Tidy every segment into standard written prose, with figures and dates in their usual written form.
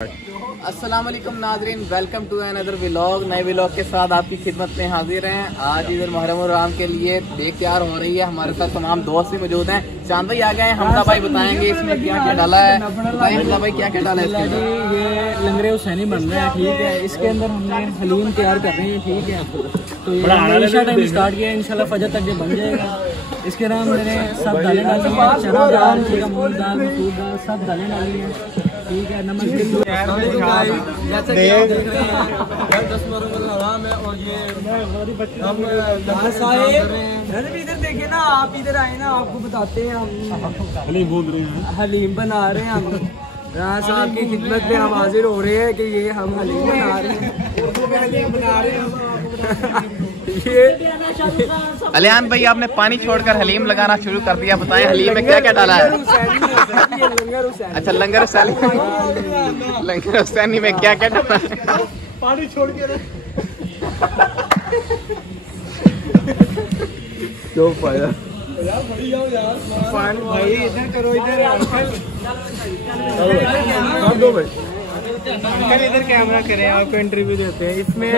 अस्सलाम वालेकुम नाज़रीन, वेलकम टू अनदर व्लॉग। नए व्लॉग के साथ आपकी खिदमत में हाजिर हैं। आज इधर मुहर्रम और रमज़ान के लिए देख तैयार हो रही है। हमारे साथ तमाम दोस्त भी मौजूद हैं। चांद भाई आ गए हैं, हमदा भाई बताएंगे इसमें क्या क्या डाला है। हमदा भाई क्या क्या डाला है इसके अंदर? ये लंगरे हुसैनी बन रहा है, ठीक है। इसके अंदर हमने हलीम तैयार कर रहे हैं, ठीक है। तो ये इशा टाइम स्टार्ट किया है, इंशाल्लाह फजर तक ये बन जाएगा। इसके नाम मैंने सब दालें डाली हैं, चना दाल, मूंग दाल, मसूर दाल, सब दालें डाली हैं, ठीक है। नमक इधर देखिए ना, आप इधर आए ना, आपको बताते हैं हम हलीम बोल रहे हैं, हलीम बना रहे हैं हम। राज साहब की खिदमत में हम हाजिर हो रहे हैं कि ये हम हलीम बना रहे हैं। ये अलियान भाई आपने पानी छोड़कर हलीम लगाना शुरू कर दिया। बताएं हलीम में क्या क्या डाला है? अच्छा, लंगर हुसैनी, लंगर हुसैनी में क्या क्या डाला है? पानी छोड़ के क्यों पाया भाई इधर करो, इधर दो भाई, अंकल इधर कैमरा करें, आपको इंटरव्यू देते हैं। इसमें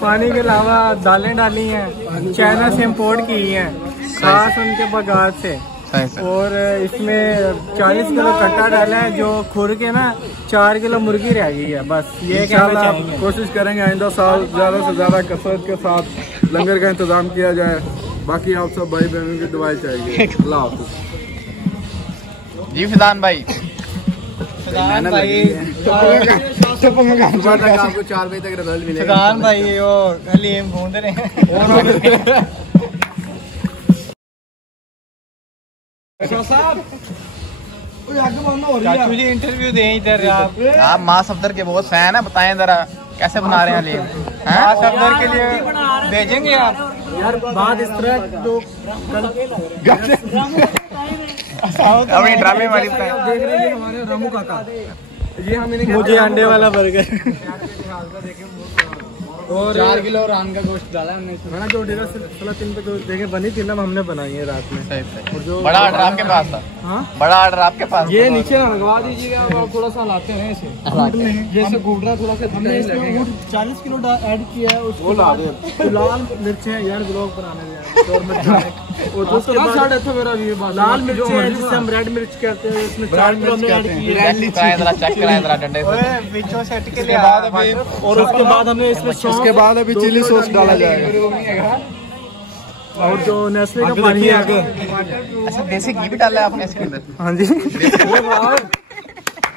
पानी के अलावा दालें डाली हैं, चाइना से इम्पोर्ट की हैं, खास उनके बगात से। और इसमें 40 किलो कट्टा डाला है, जो खुर के ना 4 किलो मुर्गी रह गई है। बस ये कोशिश करेंगे आइंदा साल ज़्यादा से ज़्यादा कसरत के साथ लंगर का इंतज़ाम किया जाए। बाकी आप सब भाई बहनों की दुआएं चाहिए। अल्लाह हाफ़िज़। जी फिदान भाई, आपको 4 बजे तक रिजल्ट मिलेगा। भाई वो हलीम घूम रहे हैं। चाचू जी इंटरव्यू दें इधर। आप माँ सफदर के बहुत फैन है, बताएं जरा कैसे बना रहे हैं हलीम? माँ सफदर के लिए भेजेंगे आप यार। बात इस तरह जो अपनी ड्रामे वाली देख रहे हैं हमारे रामू काका, ये हम इन्हें मुझे अंडे वाला बर्गर और 4 किलो रान का गोश्त डाला हमने इसमें। जो डेरा सला 3 पे जो देखे बनी थी ना, हमने बनाई है रात में। सही। और जो बड़ा ऑर्डर आपके पास था? हाँ, बड़ा ऑर्डर आपके पास? ये नीचे ना लगवा दीजिएगा, आप थोड़ा सा लाते हैं इसे, जैसे घूट रहा थोड़ा सा। हमने इसमें 40 किलो ऐड किया है, उसको लाल मिर्चें यार ब्लॉग बनाने और उसके बाद मेरा लाल मिर्च है, जिससे हम रेड मिर्च कहते हैं, इसमें 4 किलो हमने ऐड की है। चेक कराएं जरा डंडे से। और उसके बाद हमने इसमें उसके बाद अभी चिली सॉस डाला जाएगा। और जो नेस्ले का पानी है। अच्छा, देसी घी भी डाला है आपने इसके अंदर? हाँ जी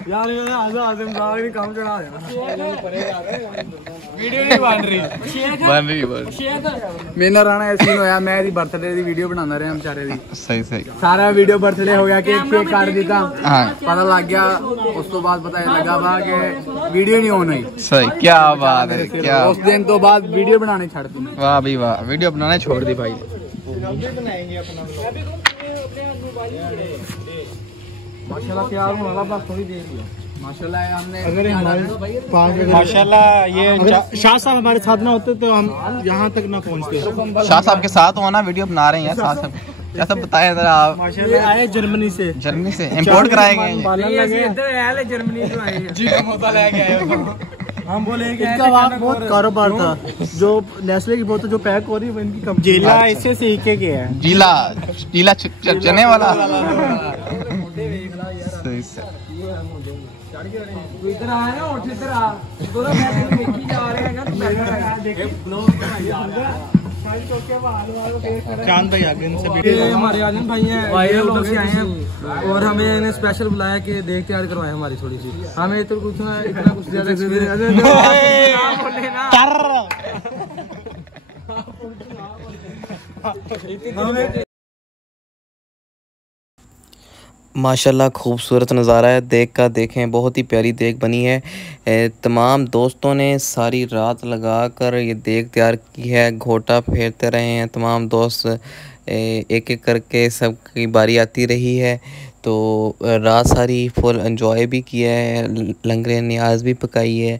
यार, आज़म साहब भी काम चढ़ा वीडियो नहीं बन रही। मेरा राणा ऐसे होया, मैं दी बर्थडे दी वीडियो बनाना रहा बेचारे दी। सही सही। सारा वीडियो बर्थडे हो गया, केक काट दिता, हाँ। पता लग गया। उस तो बाद पता लगा वा कि वीडियो नहीं ऑन हुई। सही, क्या बात है, क्या। उस दिन तो बाद वीडियो बनाने छड़ दी। वाह भी वाह, वीडियो बनाने छोड़ दी भाई। माशाल्लाह तैयार होने वाला, बस थोड़ी देर में। माशाल्लाह हमने माशाल्लाह ये शाह साहब हमारे साथ ना होते तो हम यहाँ तक ना पहुँचते। शाह साहब के साथ होना, वीडियो बना रहे हैं शाह साहब। क्या सब बताएं जरा आप? माशाल्लाह आए जर्मनी से, जर्मनी से इम्पोर्ट कराए गए जर्मनी से आए हैं। हम बोले इनका वहाँ बहुत कारोबार था। जो नेस्ले की बोतल जो पैक हो रही है, इनकी कंपनी जिला इससे सीख के गया है। जीला जीला चने वाला। सही से। इधर आए ना, उठ इधर आ, दोनों देखी जा रहे हैं ना। चांद भाई आगे इनसे हमारे आजम भाई हैं, वायरल उधर से आए हैं और हमें इन्हें स्पेशल बुलाया कि देख तैयार करवाए हमारी थोड़ी सी। हमें तो कुछ ना, इतना कुछ ज्यादा एक्सपीरियंस। माशाल्लाह खूबसूरत नज़ारा है, देख कर देखें, बहुत ही प्यारी देख बनी है। तमाम दोस्तों ने सारी रात लगा कर ये देख तैयार की है। घोटा फेरते रहे हैं तमाम दोस्त, एक एक करके सबकी बारी आती रही है। तो रात सारी फुल एंजॉय भी किया है, लंगर नियाज भी पकाई है